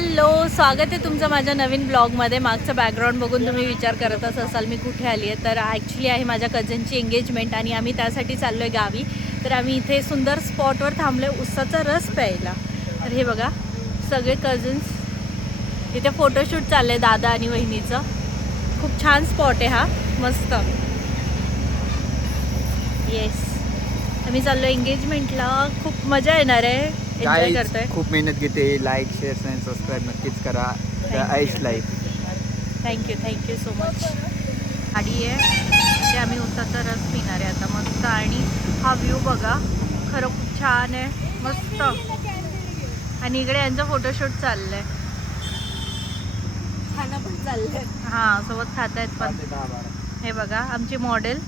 Hello, स्वागत आहे तुमचं माझ्या नवीन ब्लॉगमध्ये. मागचं बॅकग्राऊंड बघून तुम्ही विचार करतच असाल मी कुठे आली आहे. तर ॲक्च्युली आहे माझ्या कझनची एंगेजमेंट आणि आम्ही त्यासाठी चाललो आहे गावी. तर आम्ही इथे सुंदर स्पॉटवर थांबलो आहे उसाचा रस प्यायला. तर हे बघा सगळे कझन्स इथे फोटोशूट चाललं आहे दादा आणि वहिनीचं. खूप छान स्पॉट आहे हा, मस्त. येस, आम्ही चाललो एंगेजमेंटला. खूप मजा येणार आहे, एन्जॉय करतोय. खूप मेहनत घेते. लाईक, शेअर आणि सबस्क्राईब नक्कीच करा. Ice life. Thank you so much. गाडी आहे ते आम्ही उसाचा रस पिणार आहे आता मस्त. आणि हा व्ह्यू बघा, खरं खूप छान आहे, मस्त. आणि इकडे यांचं फोटोशूट चाललंय, खाणं पण चाललंय. हां, सोबत खात आहेत पण. हे बघा आमची मॉडेल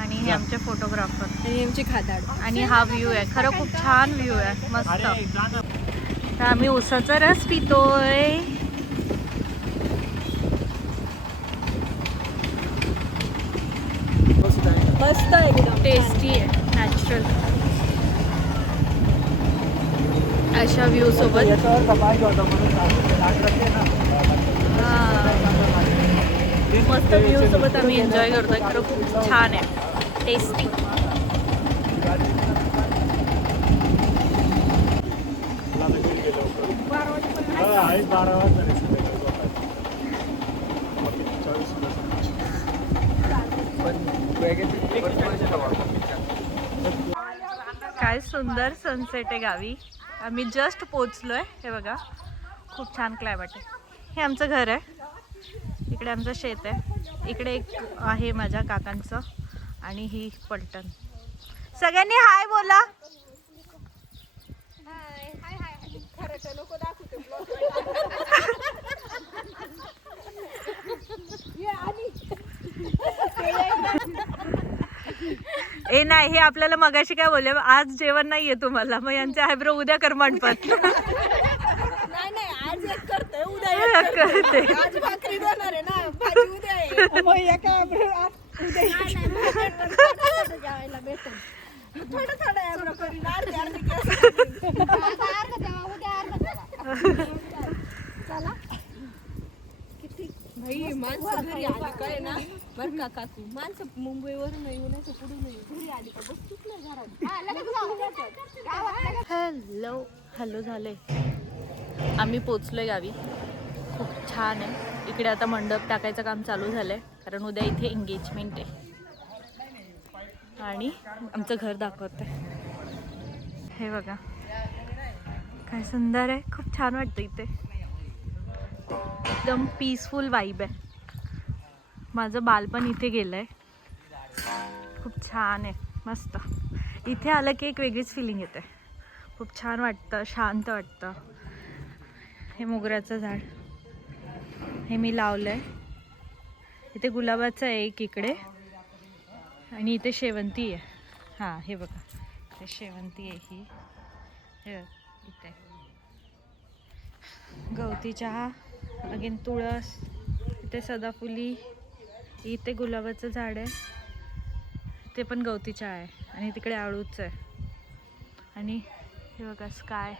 आणि हे आमचे फोटोग्राफर आणि आमची खादाड. आणि हा व्ह्यू आहे, खरं खूप छान व्ह्यू आहे, मस्त. तर आम्ही उसाचा रस पितोय. मस्त आहे, एकदम टेस्टी आहे, नॅचरल. अशा व्ह्यू सोबत मस्त व्ह्यू सोबत आम्ही एन्जॉय करतोय. खरं खूप छान आहे, टेस्टी. काय सुंदर सनसेट आहे गावी. आम्ही जस्ट पोचलोय. हे बघा खूप छान क्लायमेट आहे. हे आमचं घर आहे, इकडे आमचं शेत आहे, इकडे एक आहे माझ्या काकांचं आणि ही पलटण. सगळ्यांनी हाय बोला. ए नाही, हे आपल्याला मगाशी काय बोलले, आज जेवण नाहीये तुम्हाला, मग यांचे आयब्रो उद्या कर मंडपात. नाही आज एक करते, उद्या एक करते. आज भाकरी देणार आहे ना, भाजी उद्या आहे. मग एका उद्या जेवायला भेटेल. थोडं थोडं आयब्रो करीन, अर्धे केस. चला किती भाई माणसं घरी आली काय ना, बरं का काकू, माणसं मुंबईवरून येऊन पुढून घरी आली का बस चुकलं घरात. हॅलो झाले. आम्ही पोचलोय गावी, खूप छान आहे. इकडे आता मंडप टाकायचं काम चालू झालंय, कारण उद्या इथे एंगेजमेंट आहे. आणि आमचं घर दाखवत आहे. हे बघा काय सुंदर आहे, खूप छान वाटतं इथे. एकदम पीसफुल वाईब आहे. माझं बालपण इथे गेलंय, खूप छान आहे, मस्त. इथे आलं की एक वेगळीच फिलिंग येते, खूप छान वाटतं, शांत वाटतं. हे मोगऱ्याचं झाड हे मी लावलंय. इथे गुलाबाचं आहे एक इकडे, आणि इथे शेवंती आहे. हां हे बघा, इथे शेवंती आहे ही. हे इथे गवती चहा, अगेन तुळस, इथे सदाफुली, इथे गुलाबाचं झाड आहे, ते पण गवती चहा आहे, आणि तिकडे आळूच आहे. आणि हे बघा स्काय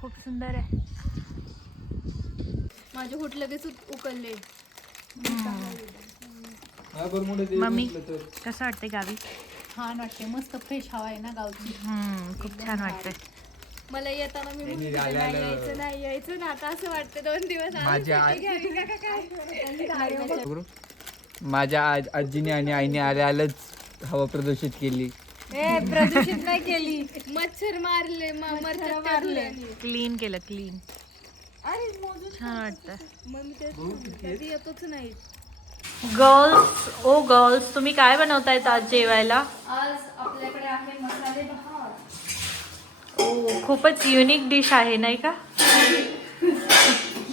खूप सुंदर आहे. माझे होठ लगेच उकलले. मम्मी कसं वाटते गावी? छान वाटते, मस्त फ्रेश हवा आहे ना गावची. खूप छान वाटते. मला येताना मी म्हणत होते, नाही यायचं ना, आता असं वाटतं 2 दिवस माझ्या आजीने आणि आईने आल्यालाच हवा प्रदूषित केली. प्रदूषित नाही केली, मच्छर मारले, मारले, क्लीन केलं, क्लीन. छान वाटतं. मग ते येतच नाही. गर्ल्स तुम्ही काय बनवतायत आज जेवायला? आज आपल्याकडे आहे मसाले भात. ओ, खूपच युनिक डिश आहे नाही का?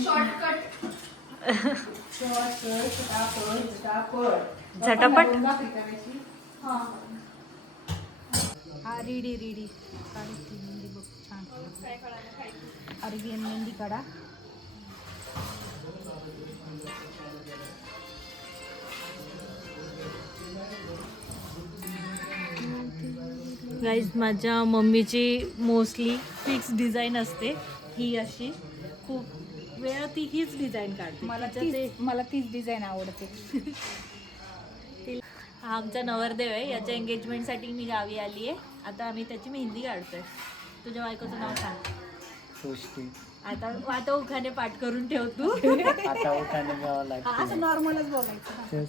शॉर्टकट. झटापट. हा रेडी छान. अरेबियन मेहंदी काढा. गाईज माझ्या मम्मीची मोस्टली फिक्स डिझाईन असते ही अशी, खूप वेळ ती हीच डिझाईन काढते. मला तीच डिझाईन आवडते. हा आमचा नवरदेव आहे. याच्या एंगेजमेंटसाठी मी गावी आली आहे. आता आम्ही त्याची मेहंदी काढतोय. तुझ्या बायकोचं नाव सांग. सृष्टी. आता उखाणे पाठ करून ठेव तू. आता उठाने घ्यावं लागतं. असं नॉर्मलच बोलायचं.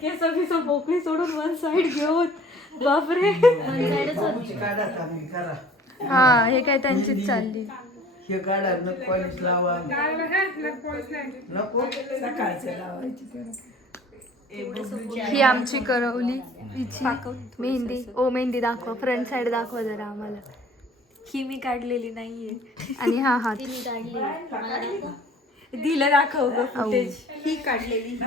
केस बिस मोकळी सोडून वन साइड घेऊन बापरे. हा हे काय त्यांचीच चालली. हे काढा नक पॉलिश लावा नको सकाळचं लावायची. ही आमची करवली हिची मेहंदी. ओ मेहंदी दाखवा, फ्रंट साइड दाखवा जरा आम्हाला. ही मी काढलेली नाहीये. आणि हा हात दिलं दाखव ग फुटेज. ही काढलेली.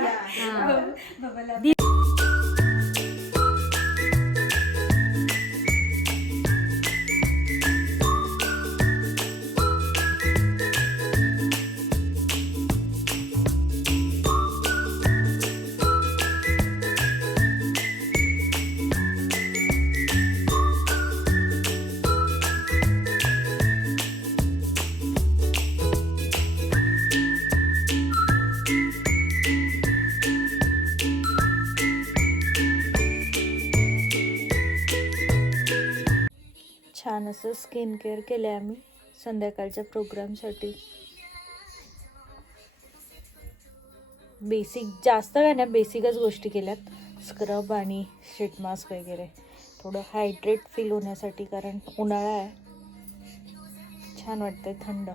छान असं स्किन केअर केलं आहे आम्ही संध्याकाळच्या प्रोग्रामसाठी. बेसिक जास्त काय नाही, बेसिकच गोष्टी केल्यात. स्क्रब आणि शीट मास्क वगैरे थोडं हायड्रेट फील होण्यासाठी, कारण उन्हाळा आहे. छान वाटतंय, थंड.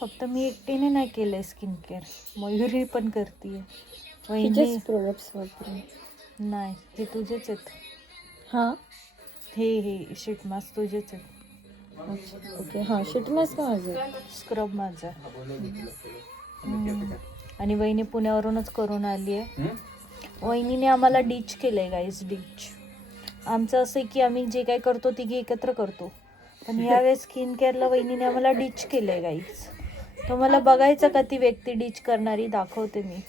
फक्त मी एकटीने नाही केलंय स्किन केअर, मयुरी पण करते. प्रोडक्ट्स वापरून. नाही, हे तुझेच आहेत. हा हे शीट मास्क तुझेच आहेत. ओके. हा शीट मास्क माझं, स्क्रब माझा. आणि वहिनी पुण्यावरूनच करून आली आहे. वहिनीने आम्हाला डिच केलंय गाईज. डिच आमचं असं आहे की आम्ही जे काय करतो तिघी एकत्र करतो, पण ह्यावेळेस स्किन केअरला वहिनीने आम्हाला डिच केलंय गाईज. तुम्हाला बघायचं का ती व्यक्ती डिच करणारी? दाखवते मी.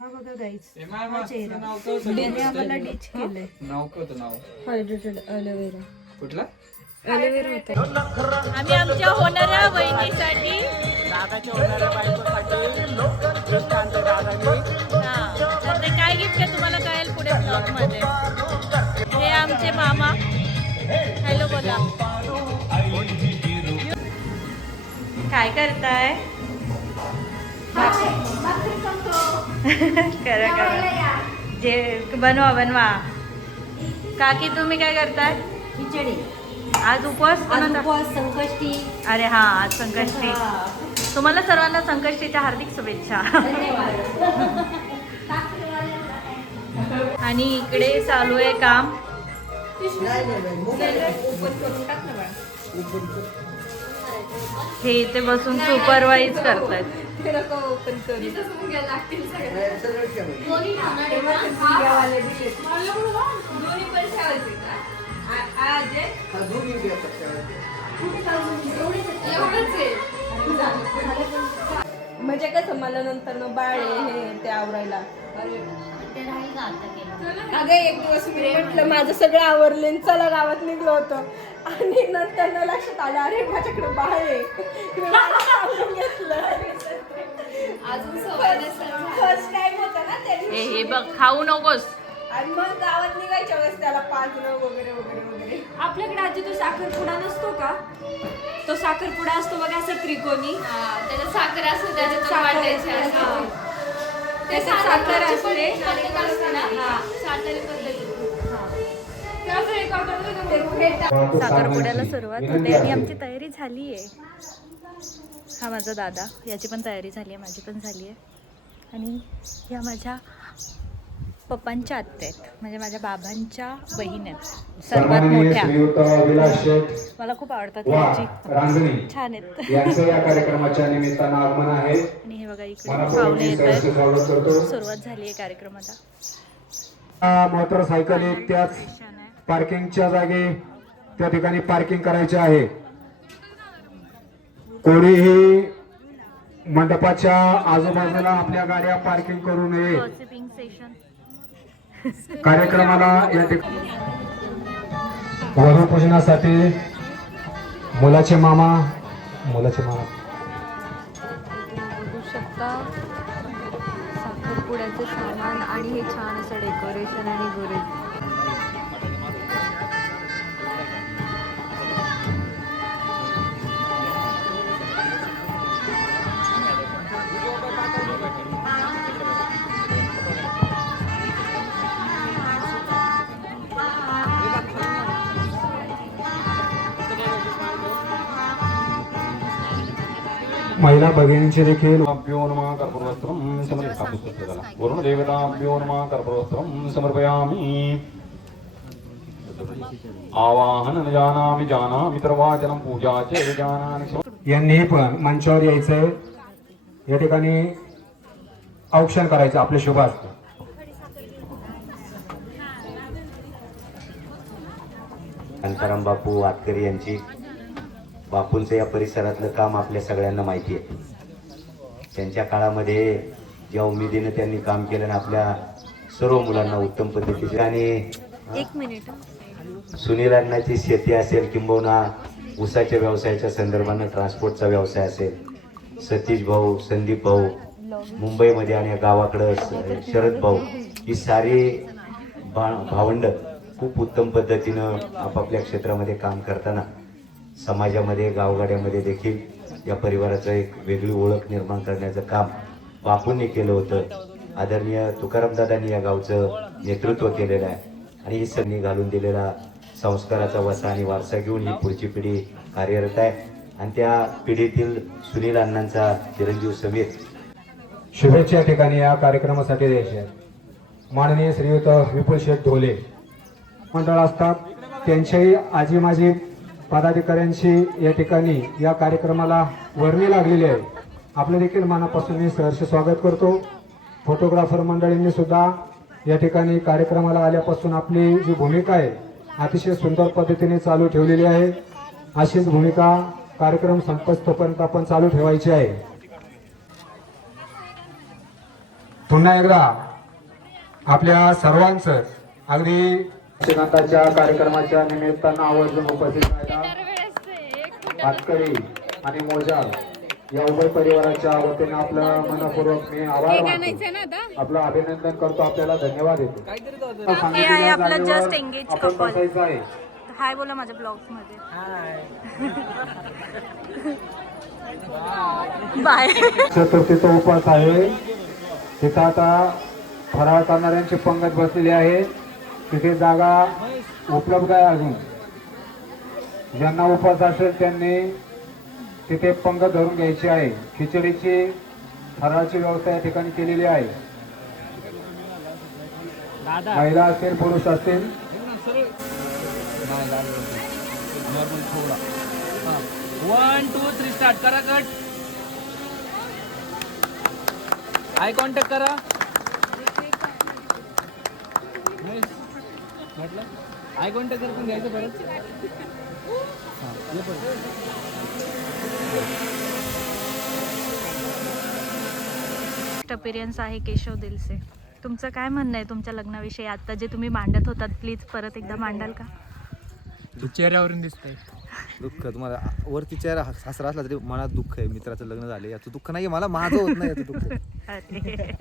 हा बघा गाईज, हा चेहरा. वहिनीने आम्हाला डिच केलंय. Hydrated aloe vera. कुठला? ॲलोवेरा होता. आम्ही आमच्या होणाऱ्या वहिनीसाठी, तर ते काय गिफ्ट आहे तुम्हाला कळेल पुढे ब्लॉग मध्ये. हे आमचे मामा. हॅलो बोला. काय करताय? करा करा, जे बनवा. काकी तुम्ही काय करताय? खिचडी. आज उपवास कोणाचा? उपवास संकष्टी. अरे हा, आज संकष्टी. तुम्हाला सर्वांना संकष्टीच्या हार्दिक शुभेच्छा. आणि इकडे चालू आहे काम. हे इथे बसून सुपरवाइज करतात. म्हणजे कसं मला नंतर न बाळ हे ते आवरायला. अगं एक दिवस मी म्हटलं माझं सगळं आवरले, चला गावात निघलो होतो, आणि नंतर न लक्षात आलं अरे माझ्याकडे बाळ आहे. आवरून घेतलं. फर्स्ट टाइम होता ना त्या दिवशी. हे बघ, खाऊ नकोस. आणि मग गावात निघायच्या वेळेस त्याला पाजणं वगैरे वगैरे वगैरे. आपल्याकडे आजी तो साखरपुडा नसतो का? तो साखरपुडा असतो बघा, असा त्रिकोणी. त्याच्यात साखर असते, त्याच्यात साखर असते. साखरपुड्याला सुरुवात होते आणि आमची तयारी झाली आहे. हा माझा दादा, याची पण तयारी झाली आहे, माझी पण झाली आहे. आणि ह्या माझ्या पप्पांच्या आत्या आहेत, म्हणजे माझ्या बाबांच्या बहीण आहेत, सर्वात मोठ्या. मला खूप आवडतात त्यांची, छान आहेत. या कार्यक्रमाच्या निमित्तानं आगमन आहे. आणि हे बघा इकडे पाहुणे येत आहेत. सुरुवात झाली आहे कार्यक्रमाला. मोटरसायकली त्याच छान आहे. पार्किंगच्या जागी त्या ठिकाणी पार्किंग करायचे आहे. कोणीही मंडपाच्या आजूबाजूला आपल्या गाड्या पार्किंग करू नये. Gossiping session. कार्यक्रमाला या ठिकाणी वधूपूजनासाठी मुलाचे मामा बघू शकता साखरपुड्याचे सामान आणि हे छान असं डेकोरेशन आणि गोरे. महिला भगिनींचे देखील भ्यो नमः कर्पूरवस्त्रं समर्पयामि. वरुणदेवताभ्यो नमः कर्पूरवस्त्रं समर्पयामि. आवाहन न जानामि जानामि तर्वाचनं पूजा च जानामि. यांनी पण मंचावर यायचंय. या ठिकाणी औक्षण करायचं आपले शुभ असतं. शांताराम बापू वातकरी यांची बापूंचं या परिसरातलं काम आपल्या सगळ्यांना माहिती आहे. त्यांच्या काळामध्ये ज्या उमेदीनं त्यांनी काम केलं आणि आपल्या सर्व मुलांना उत्तम पद्धतीचे आणि 1 मिनिट. सुनील अण्णाची शेती असेल किंबहुना ऊसाच्या व्यवसायाच्या संदर्भानं ट्रान्सपोर्टचा व्यवसाय असेल, सतीश भाऊ, संदीप भाऊ मुंबईमध्ये आणि गावाकडं शरद भाऊ, ही सारी भावंड खूप उत्तम पद्धतीनं आपापल्या क्षेत्रामध्ये काम करताना समाजामध्ये गावगाड्यामध्ये देखील या परिवाराचं एक वेगळी ओळख निर्माण करण्याचं काम बापूंनी केलं होतं. आदरणीय तुकारामदादांनी या गावचं नेतृत्व केलेलं आहे आणि ही संधी घालून दिलेला संस्काराचा वसा आणि वारसा घेऊन ही पुढची पिढी कार्यरत आहे आणि त्या पिढीतील सुनील अण्णांचा चिरंजीव समीर. शुभेच्छा या ठिकाणी या कार्यक्रमासाठी द्यायचे आहेत. माननीय श्रीयुत विपुल शेठ ढोले मंडळ असतात, त्यांच्याही आजी माजी पदाधिकाऱ्यांची या ठिकाणी या कार्यक्रमाला वर्णी लागलेली आहे. आपलं देखील मनापासून मी सहर्ष स्वागत करतो. फोटोग्राफर मंडळींनी सुद्धा या ठिकाणी कार्यक्रमाला आल्यापासून आपली जी भूमिका आहे अतिशय सुंदर पद्धतीने चालू ठेवलेली आहे. अशीच भूमिका कार्यक्रम संपतोपर्यंत आपण चालू ठेवायची आहे. पुन्हा एकदा आपल्या सर्वांचं अगदी श्रीनाथाच्या कार्यक्रमाच्या निमित्तानं आवर्जून उपस्थित राहिला वातकरी आणि मोजाळ या उभय परिवाराच्या वतीने आपलं मनपूर्वक मी आभार मानतो. आपलं अभिनंदन करतो. आपल्याला धन्यवाद देतो. हे आहे आपलं जस्ट एंगेज आपण कपल. बसायचं आहे. हाय बोला माझ्या ब्लॉग्स मध्ये. बाय. चतुर्थीचा उपवास आहे. तिथं आता फराळ करणाऱ्यांची पंगत बसलेली आहे. तिथे जागा उपलब्ध आहे. अजून ज्यांना उपवास असेल त्यांनी तिथे पंगत धरून घ्यायची आहे. खिचडीची फराळाची व्यवस्था या ठिकाणी केलेली आहे. महिला असतील पुरुष असतील. 1 2 3 स्टार्ट करा. कट. आय कॉन्टॅक्ट करा. म्हटलं आय कॉन्टॅक्ट करून घ्यायचं परत. अपीरियन्स आहे केशव दिलसे. तुमचं काय म्हणणं आहे तुमच्या लग्नाविषयी आता जे तुम्ही मांडत होतात, प्लीज परत एकदा मांडाल का? चेहऱ्यावरून दिसतंय दुःख. तुम्हाला वरती चेहरा सासरा असला तरी मनात दुःख आहे. मित्राचं लग्न झाले याचं दुःख नाही, मला माझं होत नाही याचं दुःख. अरे